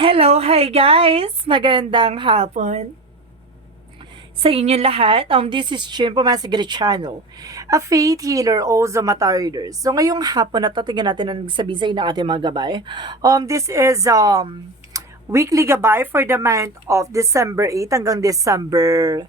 Hello, hi guys! Magandang hapon sa inyo lahat. This is Chin Pumasa Greciano, a faith healer, also mata reader. So ngayong hapon na to, tingnan natin ang nagsabi sa inyo ng ating mga gabay. This is weekly gabay for the month of December 8 hanggang December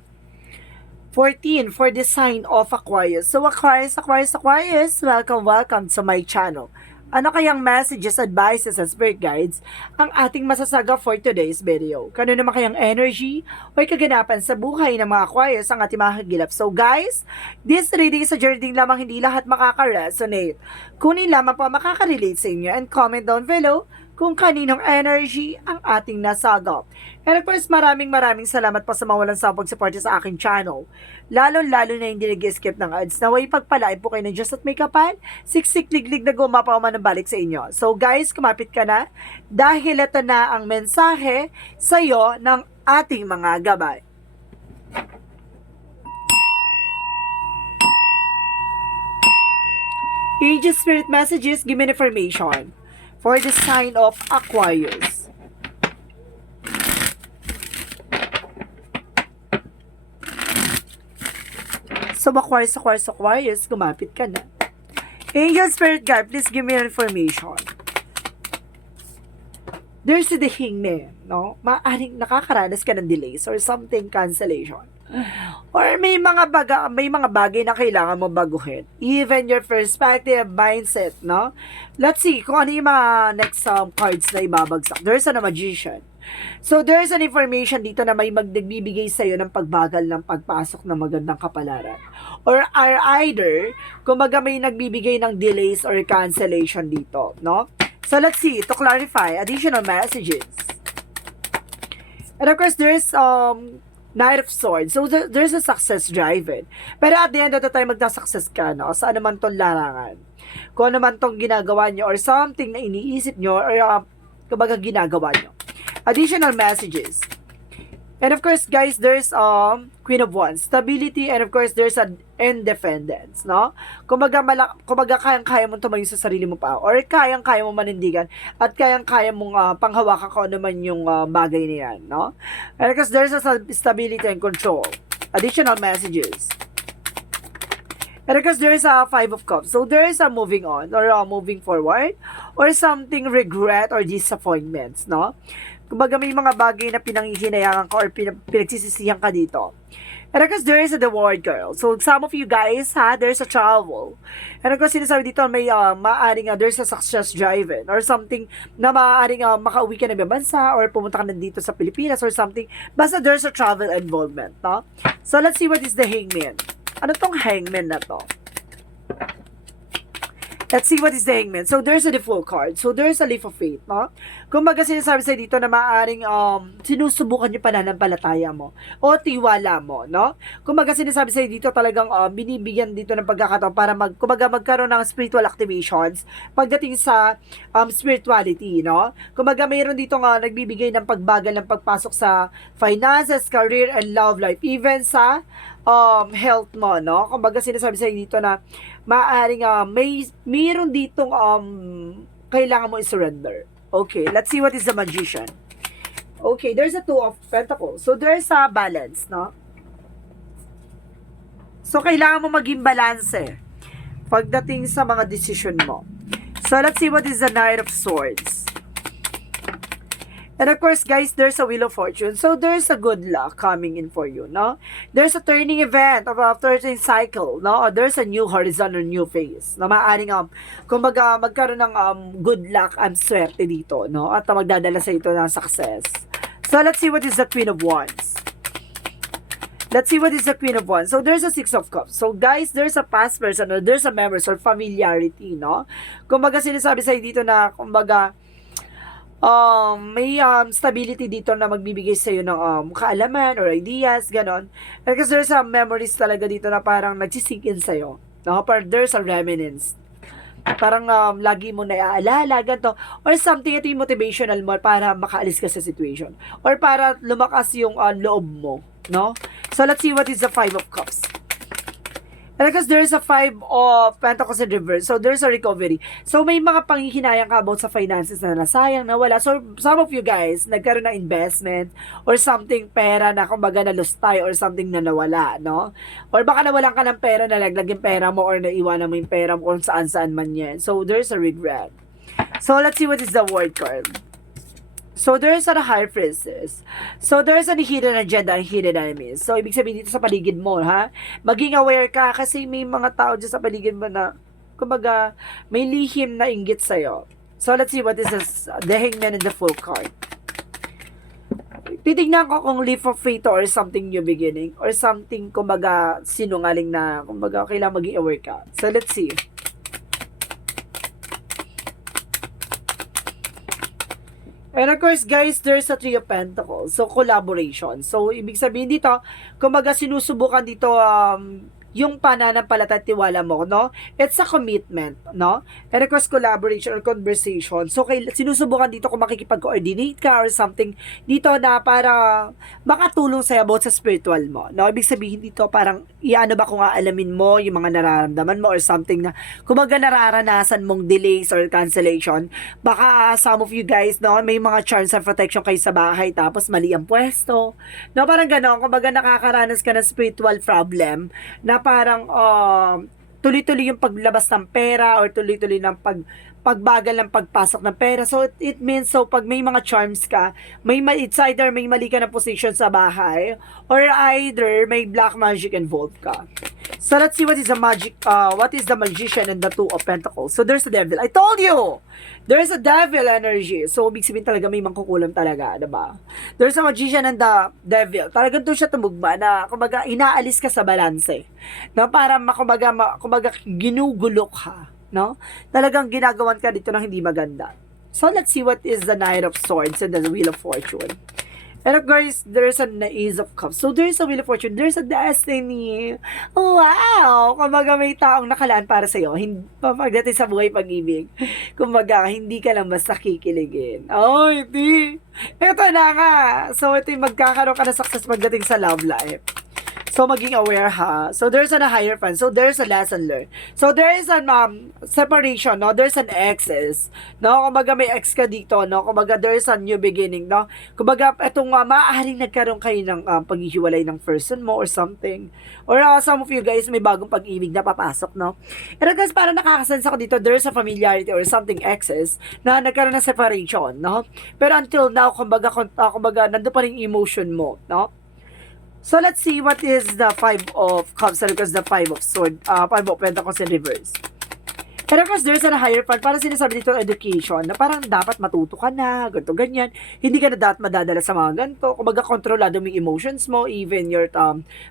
14 for the sign of Aquarius. So Aquarius, welcome to my channel. Ano kayang messages, advices, and spirit guides ang ating masasaga for today's video? Kano naman kayang energy o kaganapan sa buhay ng mga Aquarius ang ating makakagilap? So guys, this reading is a journey lamang, hindi lahat makaka-resonate. Kunin lamang po makaka-relate sa inyo and comment down below kung kaninong energy ang ating nasagap. And of course, maraming salamat po sa mga walang sabog support sa aking channel. Lalo na hindi nag-skip ng ads. Naway pagpalain po kayo ng Diyos at may kapal, siksik liglig na gumapaw man ang balik sa inyo. So guys, kumapit ka na dahil ito na ang mensahe sa iyo ng ating mga gabay. Angel Spirit Messages, give me information for the sign of Aquarius. So, Aquarius, kumapit ka na. Angel Spirit Guide, please give me information. There's the hangman, no? Maaring nakakaranas ka ng delays or something cancellation. Or may mga bagay na kailangan mo baguhin. Even your perspective, mindset, no? Let's see kung ano yung mga next cards na ibabagsak. There's a magician. So, there's an information dito na may magbibigay sa'yo ng pagbagal ng pagpasok ng magandang kapalaran. Or either, kumaga may nagbibigay ng delays or cancellation dito, no? So, let's see, to clarify, additional messages. And of course, there's Knight of Swords. So, there's a success driven. Pero at the end of the time, magta-success ka, no? Saan naman tong larangan? Kung ano man tong ginagawa nyo or something na iniisip nyo or kumbaga ginagawa nyo. Additional messages. And of course, guys, there's Queen of Wands, stability, and of course, there's an independence, no? Kumbaga kayang-kaya mong tumayo sa sarili mo pa, or kayang-kaya mong manindigan, at kayang-kaya mong panghawakan ko naman yung bagay na yan, no? And of course, there's a stability and control. Additional messages. And of course, there is a Five of Cups. So, there is a moving on, or moving forward, or something regret or disappointments, no? Kumbaga may mga bagay na pinanghihinayangan ka or pinagsisisihan ka dito. And of course, there is the World Girl. So, some of you guys, there's a travel. And of course, sinasabi dito, may maaaring there's a success driven or something na maaaring makauwi ka na ibang bansa or pumunta ka na dito sa Pilipinas or something. Basta there's a travel involvement, no? So, let's see what is the Hangman. Ano tong Hangman na to? Let's see what is the Hangman. So, there's a default card. So, there's a leap of faith, no? Kumbaga sinasabi sa'yo dito na maaaring sinusubukan yung pananampalataya mo o tiwala mo, no? Kumbaga sinasabi sa'yo dito talagang binibigyan dito ng pagkakataon para magkaroon ng spiritual activations pagdating sa spirituality, no? Kumbaga mayroon dito nagbibigay ng pagbagal ng pagpasok sa finances, career, and love life. Even sa health mo, no? Kumbaga sinasabi sa'yo dito na maaaring mayroon ditong kailangan mo i-surrender. Okay, let's see what is the Magician. Okay, there's a Two of Pentacles. So, there's a balance, no? So, kailangan mo maging balance pagdating sa mga decision mo. So, let's see what is the Knight of Swords. And of course, guys, there's a Wheel of Fortune. So, there's a good luck coming in for you, no? There's a turning event of a turning cycle, no? Or there's a new horizon or new phase na maaaring, kumbaga, magkaroon ng good luck and swerte dito, no? At magdadala sa ito ng success. So, let's see what is the Queen of Wands. Let's see what is the Queen of Wands. So, there's a Six of Cups. So, guys, there's a past person or there's a memories or familiarity, no? Kumbaga, sinasabi sa'yo dito na, kumbaga, may stability dito na magbibigay sa iyo ng kaalaman or ideas, ganon. Because there's some memories talaga dito na parang nagsisink in sa iyo. No? Parang there's a remnants. Parang lagi mo naaalala, ganito. Or something, ito yung motivational mo para makaalis ka sa situation. Or para lumakas yung loob mo. No? So, let's see what is the Five of Cups. And because there's a 5 of Pentacles in reverse, so there's a recovery. So may mga panghihinayang ka about sa finances na nasayang, nawala. So some of you guys, nagkaroon ng investment or something, pera na kumbaga na lost tayo or something na nawala, no? Or baka nawalan ka ng pera, nalaglag yung pera mo or naiwanan mo yung pera mo kung saan-saan man yan. So there's a regret. So let's see what is the word card. So, there's a high priestess. So, there's a hidden agenda and hidden enemies. So, ibig sabihin dito sa paligid mo, ha? Maging aware ka kasi may mga tao dyan sa paligid mo na, kumbaga, may lihim na inggit sa'yo. So, let's see what is this, the Hangman and the Fool card. Titignan ko kung leap of faith or something new beginning or something, kumbaga, sinungaling na, kumbaga, kailangan maging aware ka. So, let's see. And of course, guys, there's a Three of Pentacles. So, collaboration. So, ibig sabihin dito, kumbaga sinusubukan dito yung pananampalataya at tiwala mo, no? It's a commitment, no? And of course, collaboration or conversation. So, sinusubukan dito kung makikipag-coordinate ka or something dito na para makatulong sa'yo about sa spiritual mo, no? Ibig sabihin dito, parang, iano ba kung aalamin mo yung mga nararamdaman mo or something na, kumbaga nararanasan mong delays or cancellation. Baka some of you guys, no, may mga charms and protection kayo sa bahay, tapos mali ang pwesto. No, parang gano'n, kumbaga nakakaranas ka ng spiritual problem na parang tuloy-tuloy yung paglabas ng pera or tuloy-tuloy ng pagbagal ng pagpasok ng pera. So, it means, so, pag may mga charms ka, it's either may mali ka na position sa bahay or either may black magic involved ka. So, let's see what is the magician and the Two of Pentacles. So, there's the devil. I told you! There's a devil energy. So, ibig sabihin talaga may mangkukulam talaga, diba? There's a magician and the devil. Talagang doon siya tumugma na, kumbaga, inaalis ka sa balanse. Na para, kumbaga, ginugulo ka. No? Talagang ginagawan ka dito ng hindi maganda. So, let's see what is the Knight of Swords and the Wheel of Fortune. And of course, there's a Ace of Cups. So, there's a Wheel of Fortune. There's a Destiny. Wow! Kumbaga, may taong nakalaan para sa'yo. Pagdating sa buhay pag-ibig. Kumbaga, hindi ka lang basta kikiligin. Oh, hindi. Ito na nga. So, ito yung magkakaroon ka na success pagdating sa love life. So, maging aware ha. So, there's a higher fan. So, there's a lesson learned. So, there is an separation, no? There's an exes, no? Kumbaga, may ex ka dito, no? Kumbaga, there's a new beginning, no? Kumbaga, itong maaaring nagkaroon kayo ng paghihiwalay ng person mo or something. Or some of you guys, may bagong pag-ibig na papasok, no? And guys, parang nakakasense ako dito, there's a familiarity or something exes na nagkaroon ng separation, no? Pero until now, kumbaga nandun pa rin emotion mo, no? So, let's see what is the Five of Cups because the Five of Pentacles in reverse. And of course, there's a higher part. Parang sinasabi dito education na parang dapat matuto ka na, ganito, ganyan. Hindi ka na dapat madadala sa mga ganito. Kumbaga, kontrolado mo yung emotions mo, even your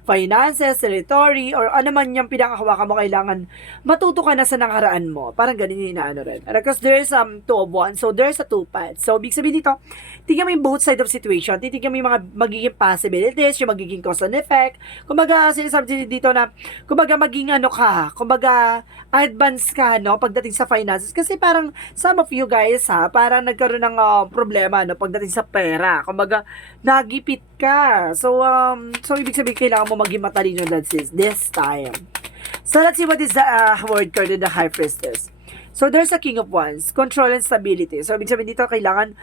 finances, territory, or ano man yung pinakahawakan mo, kailangan matuto ka na sa nakaraan mo. Parang ganun yung inaano rin. And of course, there's two of one. So, there's a two paths. So, big sabihin dito, tingnan mo yung both side of situation. Titignan mo yung mga magiging possibilities, yung magiging cause and effect. Kumbaga, sinasabi dito na, kumbaga, maging ano ka, kumbaga, advance ka, no, pagdating sa finances. Kasi parang, some of you guys, ha, parang nagkaroon ng problema, no, pagdating sa pera. Kumbaga, nagipit ka. So, ibig sabihin, kailangan mo maging matalino this time. So, let's see what is the word card in the High Priestess. So, there's a King of Wands, control and stability. So, ibig sabihin dito, kailangan,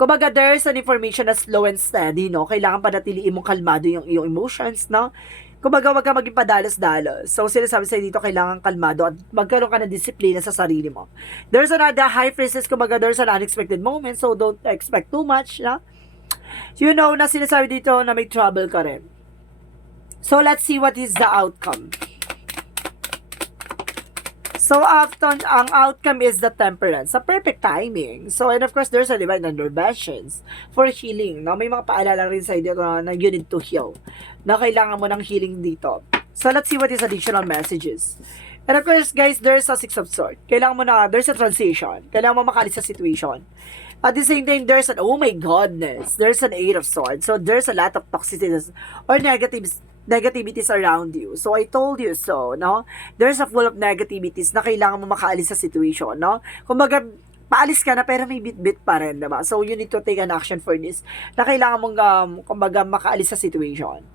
kumbaga, there's an information na slow and steady, no? Kailangan panatiliin mong kalmado yung iyong emotions, no? Kumbaga, wag ka maging padalos-dalos. So, sinasabi sa'yo dito, kailangan kalmado at magkaroon ka ng disiplina sa sarili mo. There's another High Priestess, kumbaga, there's an unexpected moment, so don't expect too much, no? You know, na sinasabi dito na may trouble ka rin. So, let's see what is the outcome. So, often, ang outcome is the temperance. Sa perfect timing. So, and of course, there's a divine interventions for healing. No? May mga paalala rin sa dito na you need to heal. Na kailangan mo ng healing dito. So, let's see what is additional messages. And of course, guys, there's a Six of Swords. Kailangan mo na, there's a transition. Kailangan mo makalis sa situation. At the same time, there's an, oh my goodness, there's an Eight of Swords. So, there's a lot of toxicities or negativities around you. So, I told you so, no? There's a full of negativities na kailangan mo makaalis sa situation, no? Kumbaga, paalis ka na pero may bit-bit pa rin, diba? So, you need to take an action for this na kailangan mong, kumbaga, makaalis sa situation.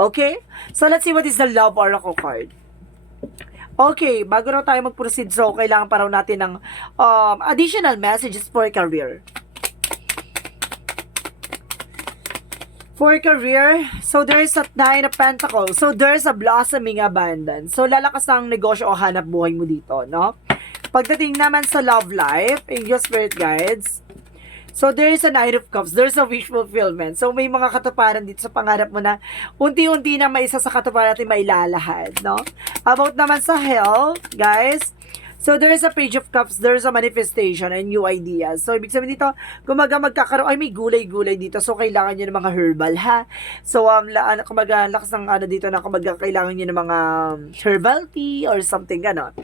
Okay? So, let's see what is the Love Oracle card. Okay, bago na tayo mag-proceed, so kailangan pa raw natin ng additional messages for career. For career, so there's a Nine of Pentacles. So there's a blossoming abundance. So lalakas ang negosyo o hanap buhay mo dito, no? Pagdating naman sa love life, Angel Spirit Guides, so there is a Knight of Cups. There's a wish fulfillment. So may mga katuparan dito sa pangarap mo na unti-unti na may isa sa katuparan natin mailalahad, no? About naman sa health, guys, so there is a Page of Cups, there is a manifestation and new ideas. So ibig sabihin dito, kumaga magkakaroon, ay may gulay-gulay dito, so kailangan nyo ng mga herbal, ha? So kumaga lakas ng ano dito na kumaga kailangan nyo ng mga herbal tea or something ganon.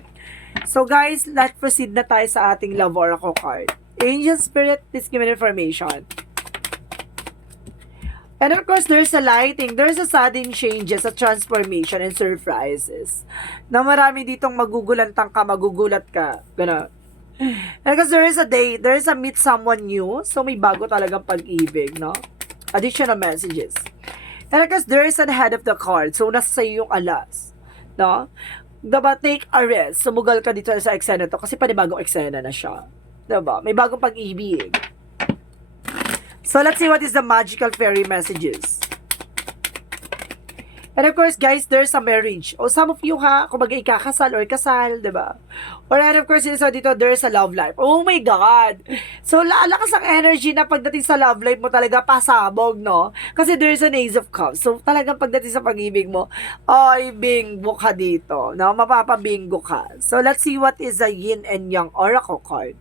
So guys, let's proceed na tayo sa ating Love Oracle card. Angel Spirit, please give me information. And of course, there's a lighting, there's a sudden changes, a transformation, and surprises. Na marami ditong magugulantang ka, magugulat ka. Gano'n. And because there is a day, there is a meet someone new, so may bago talagang pag-ibig, no? Additional messages. And of course, there is a head of the card, so nasa sa'yo yung alas, no? Diba, take a rest. Sumugal ka dito sa eksena to, kasi panibagong eksena na siya. Diba? May bagong pag-ibig. So, let's see what is the magical fairy messages. And of course, guys, there's a marriage. O some of you ha, kung ikakasal or kasal, diba? Or and of course, so dito, there's a love life. Oh my God! So, lakas ang energy na pagdating sa love life mo talaga pasabog, no? Kasi there's an Ace of Cups. So, talagang pagdating sa pag-ibig mo, ay, bingo ka dito, no? Mapapabingo ka. So, let's see what is the Yin and Yang Oracle card.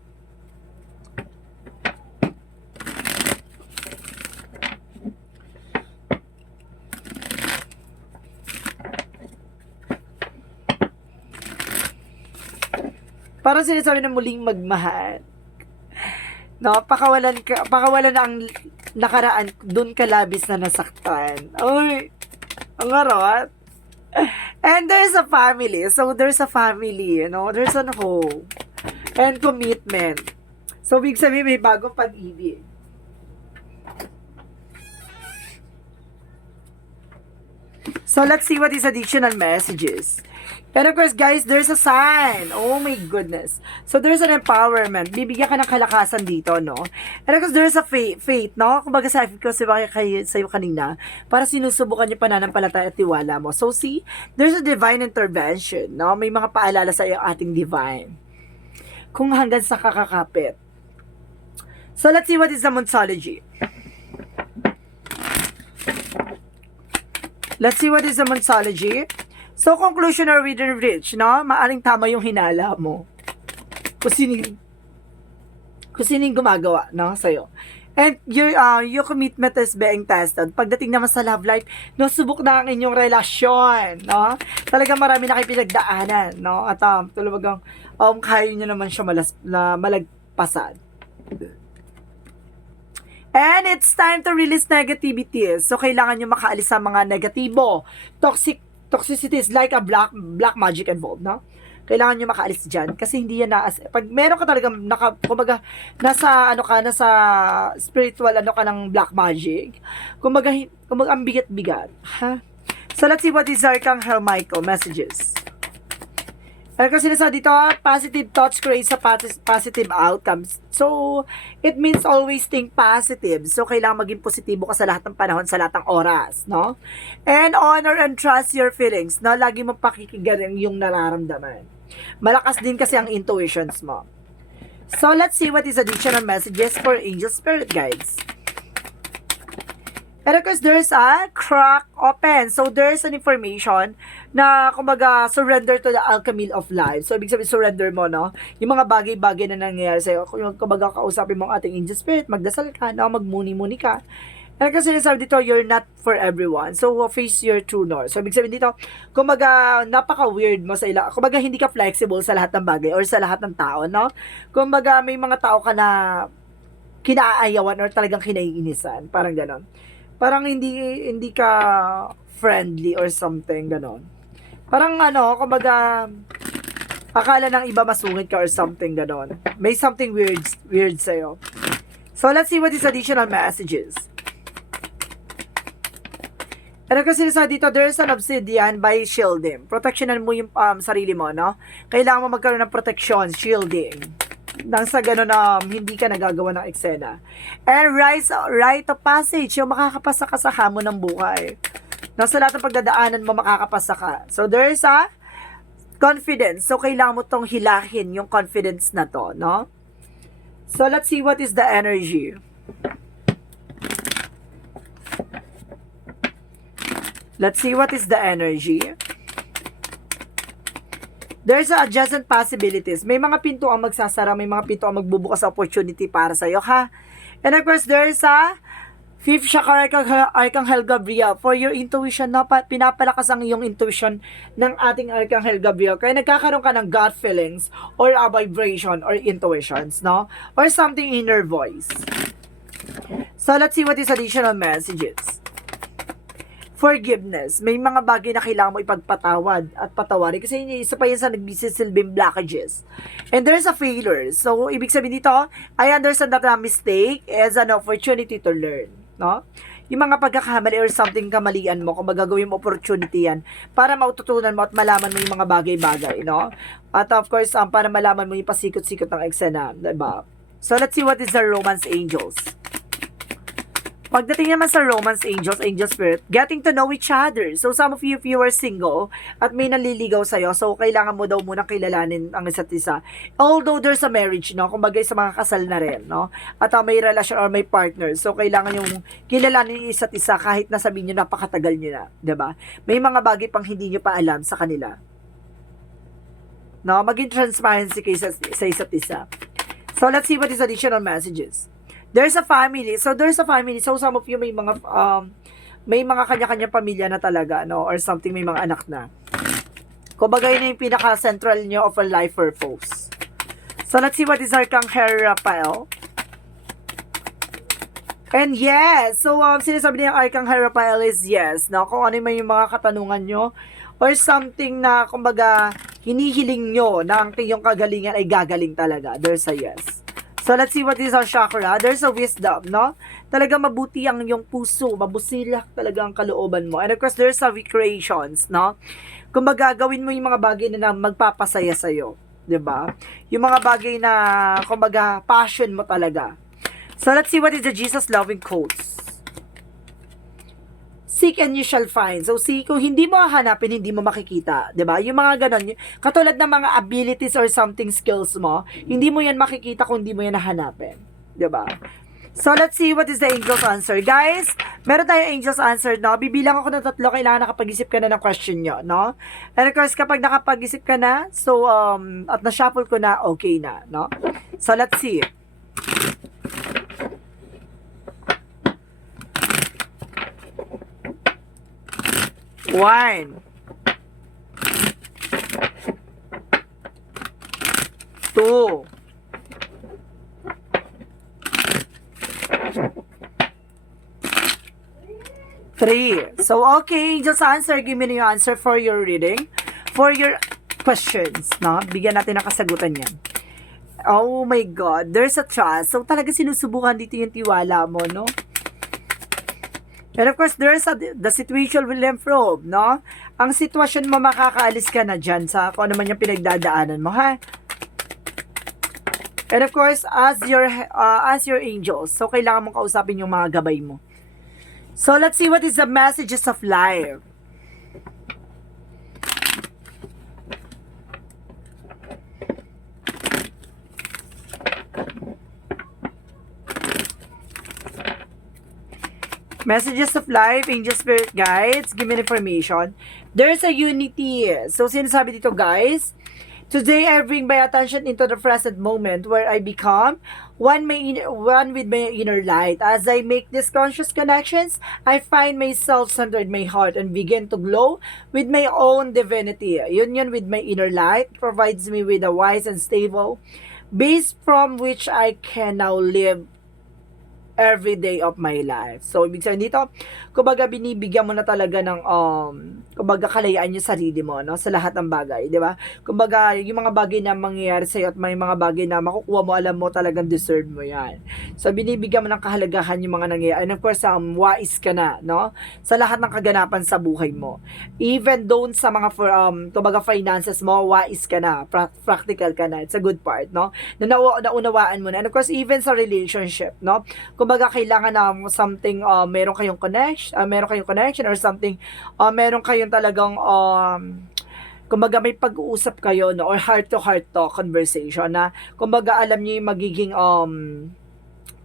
Parang sinasabi na muling magmahal. No, pakawalan na ang nakaraan, doon ka labis na nasaktan. Ay, ang harot. And there's a family. So, there's a family, you know, there's a home. And commitment. So, big sabihin, may bagong pag-ibig. So, let's see what is additional messages. And of course, guys, there's a sign. Oh my goodness. So, there's an empowerment. Bibigyan ka ng kalakasan dito, no? And of course, there's a faith, no? Kumbaga sabi ko sa'yo kanina, para sinusubukan yung pananampalataya at tiwala mo. So, see, there's a divine intervention, no? May mga paalala sa iyo ating divine. Kung hanggang sa kakakapit. So, let's see what is the Monsology. Let's see what is the Monsology. So, conclusion or within reach, no? Maaring tama yung hinala mo. Kung sining gumagawa, no? Sa'yo. And your commitment is being tested. Pagdating naman sa love life, no, subok na ang inyong relasyon, no? Talagang marami na kayo pinagdaanan, no? At talagang kaya nyo naman siya malagpasan. And it's time to release negativities. So, kailangan nyo makaalis sa mga negatibo, toxicities like a black magic involved, no? Kailangan nyo makaalis dyan kasi hindi yan pag meron ka talagang kumbaga nasa spiritual ng black magic, kumbaga ang bigat-bigat, ha? So let's see what is Archangel Michael messages. Kasi nasa dito, positive thoughts create a positive outcomes. So, it means always think positive. So, kailangan maging positibo ka sa lahat ng panahon, sa lahat ng oras, no? And honor and trust your feelings, no? Lagi mo pakikinggan yung nararamdaman. Malakas din kasi ang intuitions mo. So, let's see what is additional messages for Angel Spirit Guides. And of course, there's a crack open. So, there's an information na, kumbaga, surrender to the alchemy of life. So, ibig sabihin, surrender mo, no? Yung mga bagay-bagay na nangyayari sa'yo. Kung, kumbaga, kausapin mo ang ating Angel Spirit, magdasal ka, no? Magmuni-muni ka. And kasi sinasabi dito, you're not for everyone. So, face your true north. So, ibig sabihin dito, kumbaga, napaka-weird mo sa ila. Kumbaga, hindi ka flexible sa lahat ng bagay or sa lahat ng tao, no? Kumbaga, may mga tao ka na kinaayawan or talagang kinaiinisan. Parang ganon. Parang hindi ka friendly or something, ganon. Parang kumbaga, akala ng iba masungit ka or something, ganon. May something weird sa'yo. So, let's see what is additional messages. Ano kasi sa dito, there's an obsidian by shielding. Protectionan mo yung sarili mo, no? Kailangan mo magkaroon ng protection, shielding. Nang sa gano'n na hindi ka nagagawa ng eksena. And right of passage, yung makakapasa ka sa hamon ng buhay. Nasa lahat ng pagdadaanan mo, makakapasa ka. So, there's a confidence. So, kailangan mo tong hilahin yung confidence na to, no? So, let's see what is the energy. Let's see what is the energy. There's adjacent possibilities. May mga pinto ang magsasara, may mga pinto ang magbubukas sa opportunity para sa'yo, ha? And of course, there's a fifth chakra, Archangel Gabriel. For your intuition, no? Pinapalakas ang iyong intuition ng ating Archangel Gabriel. Kaya nagkakaroon ka ng gut feelings or a vibration or intuitions, no? Or something inner voice. So, let's see what is additional messages. Forgiveness. May mga bagay na kailangan mo ipagpatawad at patawarin kasi isa pa yan sa nagbisilbing blockages. And there's a failure. So, ibig sabihin dito, I understand that a mistake is an opportunity to learn. No? Yung mga pagkakamali or something kamalian mo, kung magagawin mo opportunity yan, para maututunan mo at malaman mo yung mga bagay-bagay, no? At of course, para malaman mo yung pasikot-sikot ng eksena, diba? So, let's see what is the romance angels. Pagdating naman sa romance angels, angel spirit, getting to know each other. So, some of you, if you are single, at may naliligaw sa'yo, so, kailangan mo daw munang kilalanin ang isa't isa. Although there's a marriage, no? Kumbaga sa mga kasal na rin, no? At may relasyon or may partner. So, kailangan yung kilalanin yung isa't isa kahit na sabihin nyo napakatagal nyo na. Diba? May mga bagay pang hindi nyo pa alam sa kanila. No? Maging transparency kayo sa isa't isa. So, let's see what is additional messages. There's a family. So, there's a family. So, some of you may mga kanya-kanyang pamilya na talaga, no? Or something, may mga anak na. Kumbaga, yun yung pinaka-central nyo of a life purpose. So, let's see what is Archangel Raphael. And yes, so, sinasabi niya Archangel Raphael is yes, no? Kung ano yung mga katanungan nyo, or something na, kumbaga, hinihiling nyo na ang iyong kagalingan ay gagaling talaga. There's a yes. So, let's see what is our chakra. There's a wisdom, no? Talaga mabuti ang iyong puso. Mabusilak talaga ang kalooban mo. And of course, there's a recreations, no? Kung magagawin mo yung mga bagay na magpapasaya sa'yo. Diba? Yung mga bagay na, kumbaga, passion mo talaga. So, let's see what is the Jesus loving quotes. Seek and you shall find. So, see, kung hindi mo hahanapin, hindi mo makikita. Diba? Yung mga ganon, katulad ng mga abilities or something skills mo, hindi mo yan makikita kung hindi mo yan hahanapin. Diba? So, let's see what is the angel's answer. Guys, meron tayong angel's answer, no? Bibilang ako ng 3, kailangan nakapag-isip ka na ng question nyo, no? And of course, kapag nakapag-isip ka na, so, at na-shuffle ko na, okay na, no? So, let's see. One. 2. 3. So, okay, just answer. Give me your answer for your reading. For your questions, no? Bigyan natin ng kasagutan yan. Oh my God, there's a trust. So, talaga sinusubukan dito yung tiwala mo, no? And of course, there's the situation will improve, no? Ang sitwasyon mo, makakaalis ka na dyan sa kung ano man yung pinagdadaanan mo, ha? And of course, as your angels, so kailangan mong kausapin yung mga gabay mo. So, let's see what is the messages of life. Messages of life, angel spirit guides, give me information. There's a unity. So, sinasabi dito, guys, today I bring my attention into the present moment where I become one with my inner light. As I make these conscious connections, I find myself centered my heart and begin to glow with my own divinity. Union with my inner light provides me with a wise and stable base from which I can now live every day of my life. So, ibig sabihin dito, kumbaga binibigyan mo na talaga ng, kumbaga kalayaan yung sarili mo, no? Sa lahat ng bagay, di ba? Kumbaga, yung mga bagay na mangyayari sa'yo at may mga bagay na makukuha mo, alam mo talagang deserve mo yan. So, binibigyan mo ng kahalagahan yung mga nangyayari. And of course, wise ka na, no? Sa lahat ng kaganapan sa buhay mo. Even doon sa mga, kumbaga, finances mo, wise ka na, practical ka na. It's a good part, no? Naunawaan mo na. And of course, even sa relationship, no? Kumbaga kailangan na something meron kayong connection or something meron kayong talagang kumbaga may pag-uusap kayo, no, or heart to talk conversation na kumbaga alam niyo yung magiging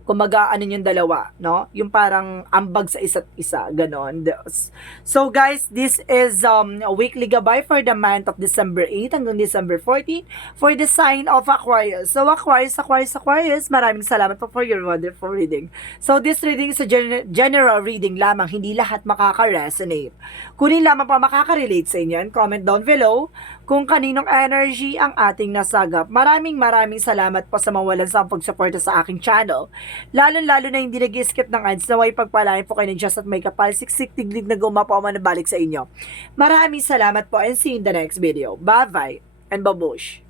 kumbaga ano yung dalawa, no? Yung parang ambag sa isa't isa, ganon. So guys, this is a weekly gabay for the month of December 8 hanggang December 14 for the sign of Aquarius. So Aquarius, maraming salamat po for your wonderful reading. So this reading is a general reading lamang, hindi lahat makaka-resonate. Kunin lamang pa makaka-relate sa inyo and comment down below kung kaninong energy ang ating nasagap. Maraming salamat po sa mawalan sa pagsuporta sa aking channel. Lalo na hindi nag-skip ng ads, naway pagpalain po kayo ng Diyos at may kapal siksik tiglig na gumapo man balik sa inyo. Maraming salamat po and see you in the next video. Bye-bye and babush!